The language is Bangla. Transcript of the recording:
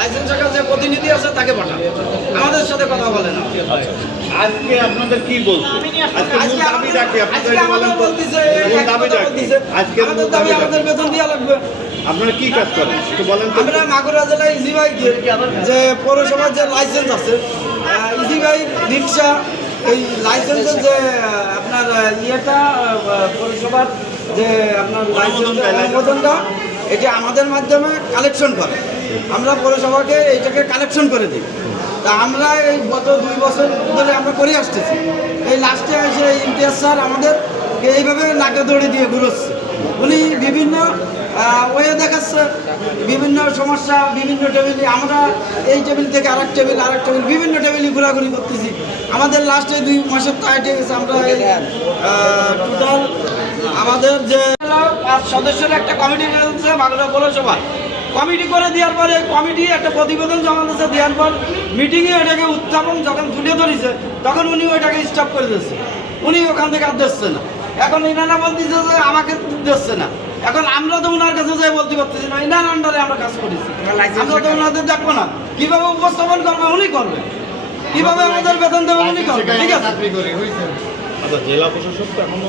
লাইসেন্স শাখার যে প্রতিনিধি আছে তাকে পাঠান, আমাদের সাথে কথা বলে না। আজকে আপনাদের কি বলছে? আজকে দাবিটা কি? আজকে আমাদের বলতেছে আমাদের দাবি আমাদের বেতন দেওয়া লাগবে। আপনারা কি কাজ করেন একটু বলেন তো। আমরা মাগুরা জেলায় ইজি বাইক যে পৌরসভার যে লাইসেন্স আছে, ইজি বাইক রিক্সা, এই লাইসেন্সের যে আপনার ইয়েটা পৌরসভার যে আপনার লাইসেন্স অনুমোদনটা, এটা আমাদের মাধ্যমে কালেকশন করে। আমরা পৌরসভাকে এইটাকে কালেকশন করে দিই। তা আমরা এই গত 2 বছর ধরে আমরা করে আসতেছি। এই লাস্টে এসে ইমতিয়াজ স্যার আমাদের এইভাবে নাকে দড়ি দিয়ে ঘুরোচ্ছে। উনি বিভিন্ন ওয়ে দেখাচ্ছে, বিভিন্ন সমস্যা, বিভিন্ন টেবিলে আমরা এই টেবিল থেকে আরেক টেবিল বিভিন্ন টেবিলে ঘোরাঘুরি করতেছি। আমাদের লাস্টে 2 মাসের টাইটে গেছে। আমরা টোটাল আমাদের যে 5 সদস্যের একটা কমিটি করেছে মাগুরা পৌরসভা। কমিটি করে দেওয়ার পরে কমিটি একটা প্রতিবেদন জমা দিয়েছে, দেওয়ার পর মিটিংয়ে এটাকে উত্থাপন যখন তুলে ধরেছে তখন উনি ওইটাকে স্টপ করে দিচ্ছে। উনি ওখান থেকে আর দিচ্ছে না। এখন ইনারা বলতেছে যে আমাকে দিচ্ছে না। এখন আমরা তো ওনার কাছে যাই বলতে পারতেছি না, ইনার আন্ডারে আমরা কাজ করেছি, আমরা তো ওনাদের দেখবো না। কীভাবে উপস্থাপন করবে উনি করবে, কীভাবে আমাদের বেতন দেবে উনি করবে। ঠিক আছে, জেলা প্রশাসক তো এখন